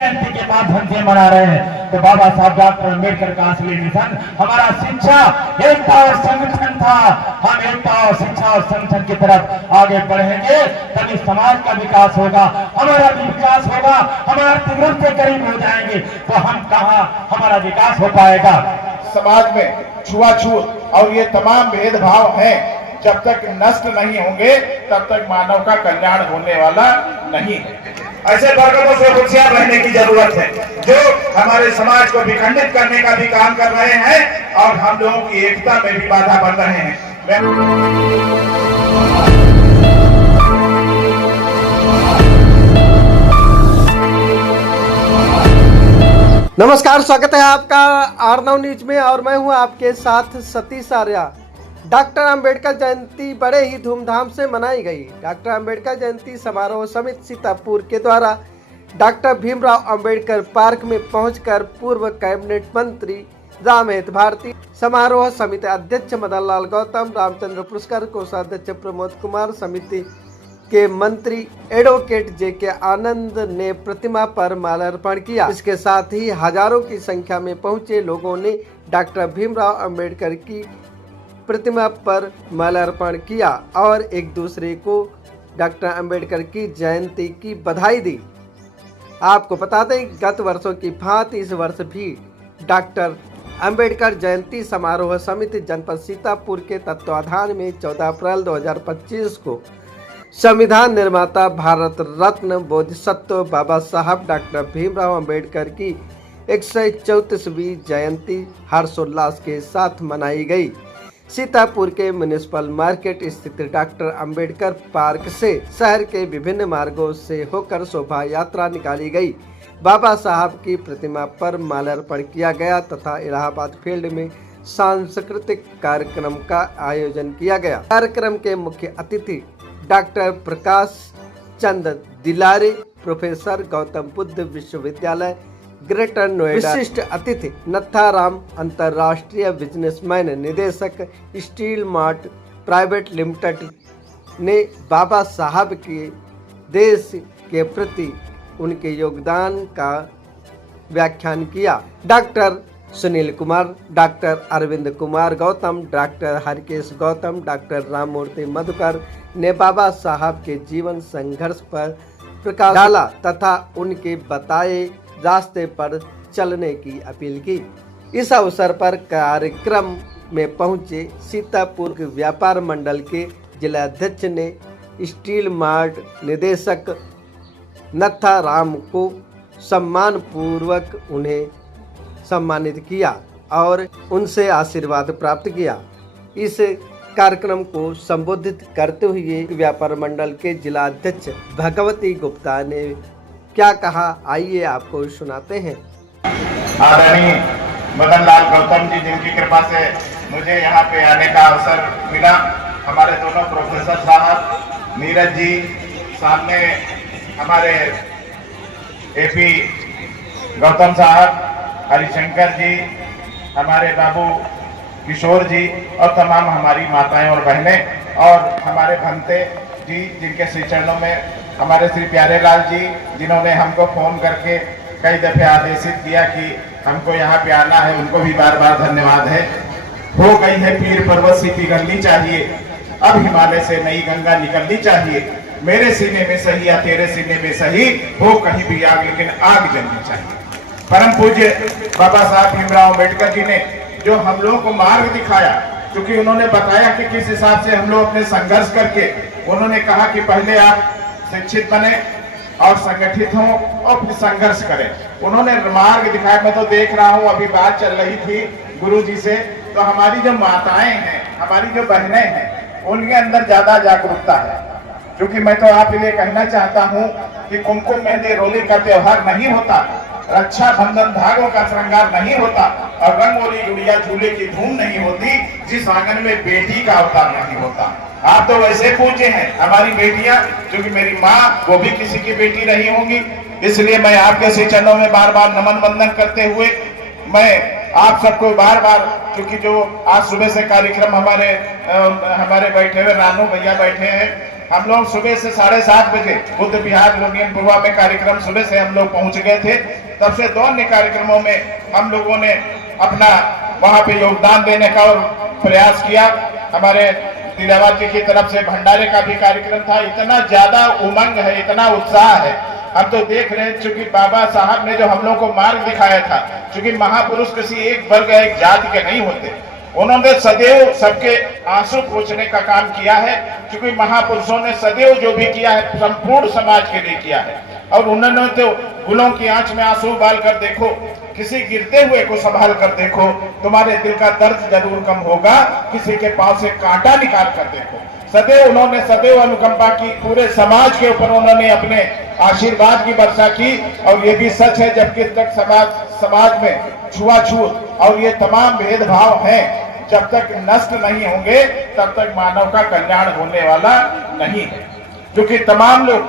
जयंती के माध्यम से मना रहे हैं। तो बाबा साहब डॉक्टर अम्बेडकर का असली मिशन हमारा शिक्षा, एकता और संगठन था। हम एकता और शिक्षा और संगठन की तरफ आगे बढ़ेंगे तभी समाज का विकास होगा, हमारा भी विकास होगा। हम आर्थिक रूप से गरीब हो जाएंगे तो हम कहाँ हमारा विकास हो पाएगा। समाज में छुआछूत और ये तमाम भेदभाव हैं, जब तक नष्ट नहीं होंगे तब तक मानव का कल्याण होने वाला नहीं है। ऐसे वर्गों से होशियार रहने की जरूरत है जो हमारे समाज को विखंडित करने का भी काम कर रहे हैं और हम लोगों की एकता में भी बाधा बन रहे हैं। नमस्कार, स्वागत है आपका आर9 न्यूज में और मैं हूं आपके साथ सतीश आर्या। डॉक्टर अंबेडकर जयंती बड़े ही धूमधाम से मनाई गई। डॉक्टर अंबेडकर जयंती समारोह समिति सीतापुर के द्वारा डॉक्टर भीमराव अंबेडकर पार्क में पहुंचकर पूर्व कैबिनेट मंत्री रामहेत भारती, समारोह समिति अध्यक्ष मदन लाल गौतम, रामचंद्र पुरस्कार कोषाध्यक्ष प्रमोद कुमार, समिति के मंत्री एडवोकेट जे.के. आनंद ने प्रतिमा पर माल्यार्पण किया। इसके साथ ही हजारों की संख्या में पहुंचे लोगों ने डॉक्टर भीमराव अंबेडकर की प्रतिमा पर माल्यार्पण किया और एक दूसरे को डॉक्टर अंबेडकर की जयंती की बधाई दी। आपको बता दें, गत वर्षों की भांति इस वर्ष भी डॉक्टर अंबेडकर जयंती समारोह समिति जनपद सीतापुर के तत्वाधान में 14 अप्रैल 2025 को संविधान निर्माता भारत रत्न बोधिसत्व बाबा साहब डॉक्टर भीमराव अंबेडकर की 134वीं जयंती हर्षोल्लास के साथ मनाई गई। सीतापुर के म्युनिसिपल मार्केट स्थित डॉक्टर अंबेडकर पार्क से शहर के विभिन्न मार्गों से होकर शोभा यात्रा निकाली गई। बाबा साहब की प्रतिमा पर माल्यार्पण किया गया तथा इलाहाबाद फील्ड में सांस्कृतिक कार्यक्रम का आयोजन किया गया। कार्यक्रम के मुख्य अतिथि डॉक्टर प्रकाश चंद दिलारे, प्रोफेसर गौतम बुद्ध विश्वविद्यालय ग्रेटर नोएडा, विशिष्ट अतिथि नत्थाराम, अंतर्राष्ट्रीय बिजनेसमैन, निदेशक स्टील मार्ट प्राइवेट लिमिटेड ने बाबा साहब के देश के प्रति उनके योगदान का व्याख्यान किया। Doctor Sunil Kumar, doctor Arvind Kumar Gautam, doctor Harkesh Gautam, doctor Ramamurthy Madhukar ने बाबा साहब के जीवन संघर्ष पर प्रकाश डाला तथा उनके बताए रास्ते पर चलने की अपील की। इस अवसर पर कार्यक्रम में पहुंचे सीतापुर व्यापार मंडल के जिला अध्यक्ष ने स्टील मार्ट निदेशक नत्थाराम को सम्मान पूर्वक उन्हें सम्मानित किया और उनसे आशीर्वाद प्राप्त किया। इस कार्यक्रम को संबोधित करते हुए व्यापार मंडल के जिला अध्यक्ष भगवती गुप्ता ने क्या कहा, आइए आपको सुनाते हैं। आदरणीय मदन लाल गौतम जी, जिनकी कृपा से मुझे यहाँ पे आने का अवसर मिला, हमारे दोनों प्रोफेसर साहब नीरज जी, सामने हमारे एपी गौतम साहब, हरिशंकर जी, हमारे बाबू किशोर जी और तमाम हमारी माताएं और बहनें और हमारे भंते जी, जिनके श्री चरणों में हमारे श्री प्यारे लाल जी, जिन्होंने हमको फोन करके कई दफे आदेशित किया कि हमको यहाँ पे आना है, उनको भी बार बार धन्यवाद है। हो गई है पीर पर्वत सी पिघलनी चाहिए, अब हिमालय से नई गंगा निकलनी चाहिए। मेरे सीने में सही या तेरे सीने में सही, हो कहीं भी आग लेकिन आग जलनी चाहिए। परम पूज्य बाबा साहब भीमराव अम्बेडकर जी ने जो हम लोगों को मार्ग दिखाया, क्योंकि उन्होंने बताया कि किस हिसाब से हम लोग अपने संघर्ष करके, उन्होंने कहा कि पहले आप शिक्षित बने और संगठित हों और फिर संघर्ष करें। उन्होंने मार्ग दिखाया। मैं तो देख रहा हूँ, अभी बात चल रही थी गुरु जी से, तो हमारी जो माताएं हैं, हमारी जो बहनें हैं, उनके अंदर ज्यादा जागरूकता है। क्योंकि मैं तो आप लिए कहना चाहता हूँ कि कुमकुम मेहंदी रोली का त्योहार नहीं होता, रक्षा बंधन धागों का श्रृंगार नहीं होता और रंगोली गुड़िया झूले की धूम नहीं होती जिस आंगन में बेटी का अवतार नहीं होता। आप तो वैसे पूछे हैं, हमारी बेटियां, क्योंकि मेरी माँ वो भी किसी की बेटी रही होंगी, इसलिए मैं आपके श्री चरणों में बार बार नमन वंदन करते हुए मैं आप सबको बार बार, क्योंकि जो आज सुबह से कार्यक्रम हमारे बैठे हुए रानू भैया बैठे हैं, हम लोग सुबह से 7:30 बजे बुद्ध विहार लोनियन पुरवा में कार्यक्रम सुबह से हम लोग पहुंच गए थे। तब से 2 अन्य कार्यक्रमों में हम लोगों ने अपना वहां पे योगदान देने का और प्रयास किया। हमारे दिलावर जी की तरफ से भंडारे का भी कार्यक्रम था। इतना ज्यादा उमंग है, इतना उत्साह है। हम तो देख रहे हैं, चूंकि बाबा साहब ने जो हम लोग को मार्ग दिखाया था, चूंकि महापुरुष किसी एक वर्ग एक जाति के नहीं होते, उन्होंने सदैव सबके आंसू पोंछने का काम किया है। क्योंकि महापुरुषों ने सदैव जो भी किया है संपूर्ण समाज के लिए किया है। और उन्होंने तो गुलों की आंच में आंसू उबाल कर देखो, किसी गिरते हुए को संभाल कर देखो, तुम्हारे दिल का दर्द जरूर कम होगा। किसी के पास से कांटा निकाल कर देखो। सदैव अनुकंपा की, पूरे समाज के ऊपर उन्होंने अपने आशीर्वाद की वर्षा की। और ये भी सच है, जबकि तक समाज में छुआछूत और ये तमाम भेदभाव हैं, जब तक नष्ट नहीं होंगे तब तक मानव का कल्याण होने वाला नहीं है। क्योंकि तमाम लोग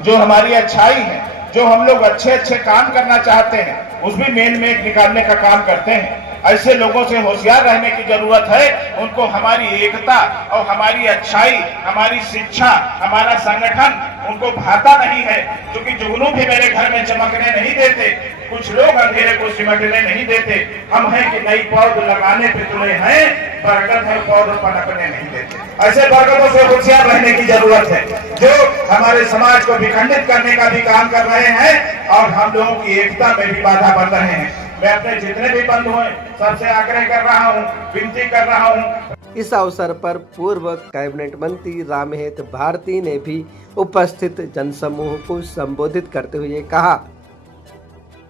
जो हमारी अच्छाई है, जो हम लोग अच्छे काम करना चाहते हैं, उसमें मेन में निकालने का काम करते हैं। ऐसे लोगों से होशियार रहने की जरूरत है। उनको हमारी एकता और हमारी अच्छाई, हमारी शिक्षा, हमारा संगठन उनको भाता नहीं है। क्योंकि जुगनू भी मेरे घर में चमकने नहीं देते, कुछ लोग अंधेरे को सिमटने नहीं देते। हम हैं कि नई पौध लगाने पे तुले हैं, बरगद है पौध पनपने नहीं देते। ऐसे बरगदों से होशियार रहने की जरूरत है, जो हमारे समाज को विखंडित करने का भी काम कर रहे हैं और हम लोगों की एकता में भी बाधा बन रहे हैं। मैं अपने जितने भी बंधु हैं सबसे आग्रह कर रहा हूं, विनती कर रहा हूं। इस अवसर पर पूर्व कैबिनेट मंत्री रामहेत भारती ने भी उपस्थित जनसमूह को संबोधित करते हुए कहा,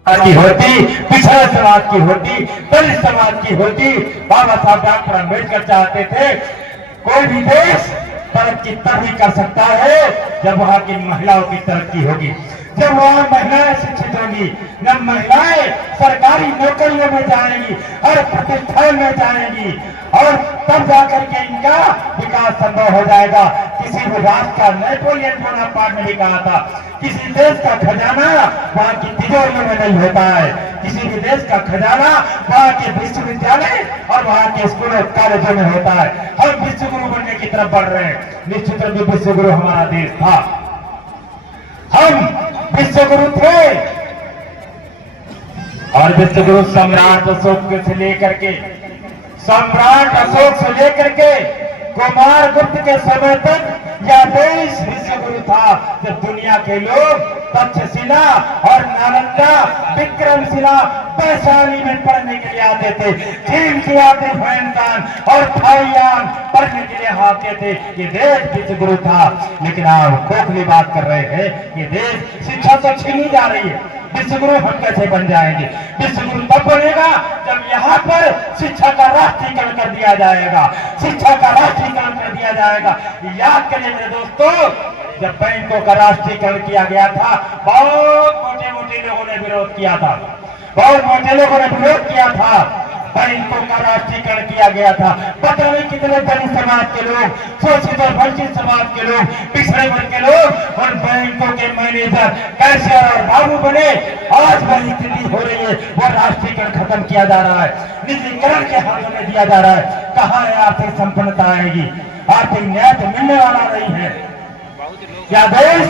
की होती, पिछड़ा समाज की होती, दलित समाज की होती। बाबा साहब डॉक्टर अम्बेडकर चाहते थे कोई भी देश तरक्की तभी कर सकता है जब वहाँ की महिलाओं की तरक्की होगी, जब वहाँ महिलाएं शिक्षित होंगी, जब महिलाएं सरकारी नौकरियों में जाएंगी, हर प्रतिष्ठान में जाएंगी, और तब जाकर के इनका विकास संभव हो जाएगा। किसी भी राष्ट्र का, नेपोलियन बोनापार्ट ने भी कहा था, किसी देश का खजाना वहाँ की तिजोरियों में नहीं होता है। किसी भी देश का खजाना वहाँ के विश्वविद्यालय और वहाँ के स्कूलों कॉलेजों में होता है। हम विश्वगुरु बनने की तरफ बढ़ रहे हैं। निश्चित रूप से विश्वगुरु हमारा देश था, हम विश्वगुरु थे। और विश्वगुरु सम्राट अशोक से लेकर के कुमार गुप्त के समय तक यह देश विश्वगुरु था। जब दुनिया के लोग तक्षशिला और नालंदा, विक्रमशिला, वैशाली में पढ़ने के लिए आते थे, चीन से आते फैनदान और थाईयान पढ़ने के लिए आते थे। ये देश विश्वगुरु था। लेकिन आप खोखली बात कर रहे हैं, ये देश शिक्षा तो छीनी जा रही है। विश्वगुरु हम कैसे बन जाएंगे? विश्वगुरु तब बनेगा जब यहाँ पर शिक्षा का राष्ट्रीयकरण कर दिया जाएगा। शिक्षा का राष्ट्रीयकरण कर दिया जाएगा। याद करिए मेरे दोस्तों, जब बैंकों का राष्ट्रीयकरण किया गया था, बहुत मोटे लोगों ने विरोध किया था, बहुत मोटे लोगों ने विरोध किया था। बैंकों का राष्ट्रीयकरण किया गया था। पता नहीं कितने दलित समाज के लोग, शोषित और वंचित समाज के लोग, पिछड़े वर्ग के लोग और बैंकों के मैनेजर, कैशियर और बाबू बने। आज वही स्थिति हो रही है, वो राष्ट्रीयकरण खत्म किया जा रहा है, निजीकरण के हाथों में दिया जा रहा है। कहाँ है आर्थिक संपन्नता आएगी? आर्थिक न्याय तो मिलने वाला नहीं है। क्या देश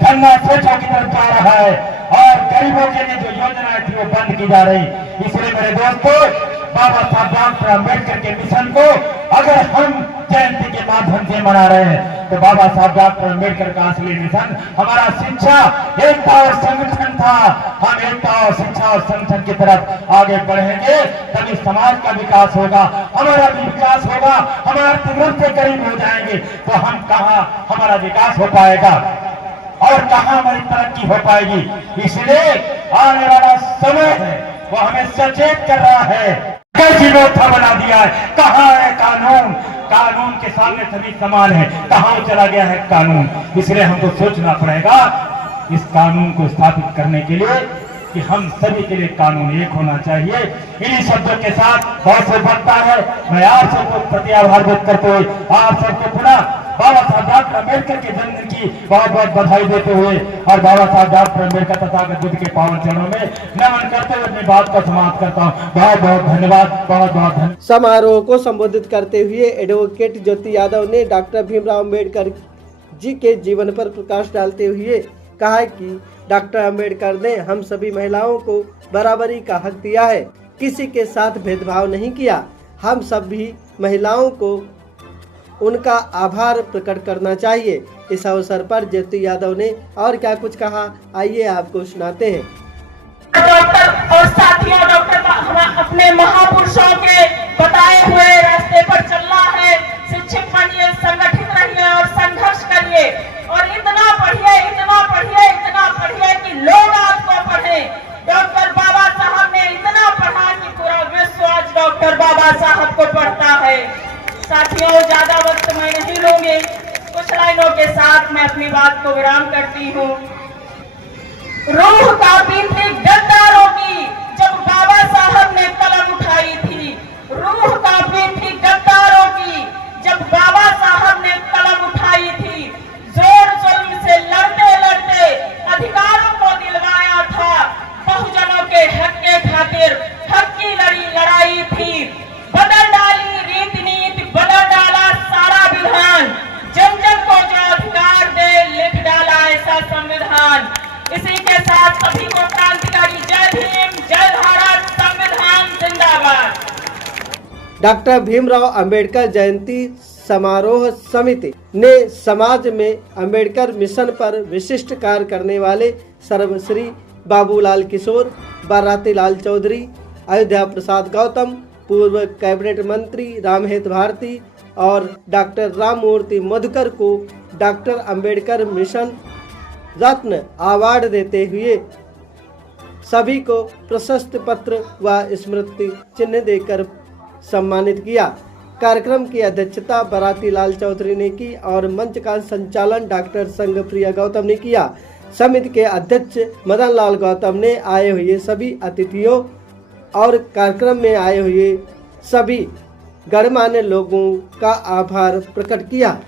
धन्ना स्वेच्छा की तरफ जा रहा है और गरीबों के लिए जो योजनाएं थी वो बंद की जा रही। इसलिए मेरे दोस्तों, बाबा साहब डॉक्टर अम्बेडकर के मिशन को अगर हम जयंती के माध्यम से मना रहे हैं, तो बाबा साहब डॉक्टर अम्बेडकर का असली मिशन हमारा शिक्षा, एकता और संगठन था। हम एकता और शिक्षा और संगठन की तरफ आगे बढ़ेंगे तभी समाज का विकास होगा, हमारा भी विकास होगा। हम आर्थिक रूप से गरीब हो जाएंगे तो हम कहाँ हमारा विकास हो पाएगा और कहाँ हमारी तरक्की हो पाएगी। इसलिए आने वाला समय है वो हमें सचेत कर रहा है। कैसी व्यवस्था बना दिया है? कहाँ है कानून? कानून के सामने सभी समान है, कहाँ चला गया है कानून? इसलिए हमको सोचना पड़ेगा इस कानून को स्थापित करने के लिए कि हम सभी के लिए कानून एक होना चाहिए। इन्हीं शब्दों के साथ बहुत से बनता है। मैं आप सबको प्रति आभार व्यक्त करते हुए आप सबको पुनः बाबा साहब डॉक्टर अम्बेडकर के जन्मदिन की बहुत बहुत बधाई देते हुए और बाबा साहब डॉक्टर अम्बेडकर तथागत बुद्ध के पावन चरणों में नमन करते हुए अपनी बात को समाप्त करता हूँ। बहुत बहुत धन्यवाद, बहुत बहुत धन्यवाद। समारोह को संबोधित करते हुए एडवोकेट ज्योति यादव ने डॉक्टर भीमराव अम्बेडकर जी के जीवन पर प्रकाश डालते हुए कहा कि डॉक्टर अंबेडकर ने हम सभी महिलाओं को बराबरी का हक दिया है, किसी के साथ भेदभाव नहीं किया। हम सभी महिलाओं को उनका आभार प्रकट करना चाहिए। इस अवसर पर ज्योति यादव ने और क्या कुछ कहा, आइए आपको सुनाते हैं। डॉक्टर और साथियों, डॉक्टर अपने महापुरुषों के बताए हुए रास्ते पर चलना है। शिक्षित बनिए, संगठित रहिए और संघर्ष करिए और इतना पढ़िए, इतना पढ़िए, इतना पढ़िए कि लोग आपको पढ़े। डॉक्टर बाबा साहब ने इतना पढ़ा कि पूरा विश्व आज डॉक्टर बाबा साहब को पढ़ता है। साथियों, ज्यादा वक्त मैं नहीं लूंगी, कुछ लाइनों के साथ मैं अपनी बात को विराम करती हूँ। रूह कांपी थी गद्दारों की जब बाबा साहब ने कलम उठाई थी। रूह कांपी थी गद्दारों की जब बाबा साहब ने कलम उठाई थी। जोर जुल्म से लड़ते लड़ते अधिकारों को दिलवाया था। बहुजनों के हक के खातिर हक की लड़ाई थी। बदल डाली रीति नीति, बदल डाला सारा विधान। जन जन को जो अधिकार दे, लिख डाला ऐसा संविधान। इसी के साथ सभी को क्रांतिकारी जय भीम, जय भारत, संविधान जिंदाबाद। डॉक्टर भीमराव अंबेडकर जयंती समारोह समिति ने समाज में अंबेडकर मिशन पर विशिष्ट कार्य करने वाले सर्वश्री बाबूलाल किशोर, बाराती लाल चौधरी, अयोध्या प्रसाद गौतम, पूर्व कैबिनेट मंत्री रामहेत भारती और डॉक्टर राममूर्ति मधुकर को डॉक्टर अंबेडकर मिशन रत्न अवार्ड देते हुए सभी को प्रशस्ति पत्र व स्मृति चिन्ह देकर सम्मानित किया। कार्यक्रम की अध्यक्षता बाराती लाल चौधरी ने की और मंच का संचालन डॉक्टर संघप्रिया गौतम ने किया। समिति के अध्यक्ष मदन लाल गौतम ने आए हुए सभी अतिथियों और कार्यक्रम में आए हुए सभी गणमान्य लोगों का आभार प्रकट किया।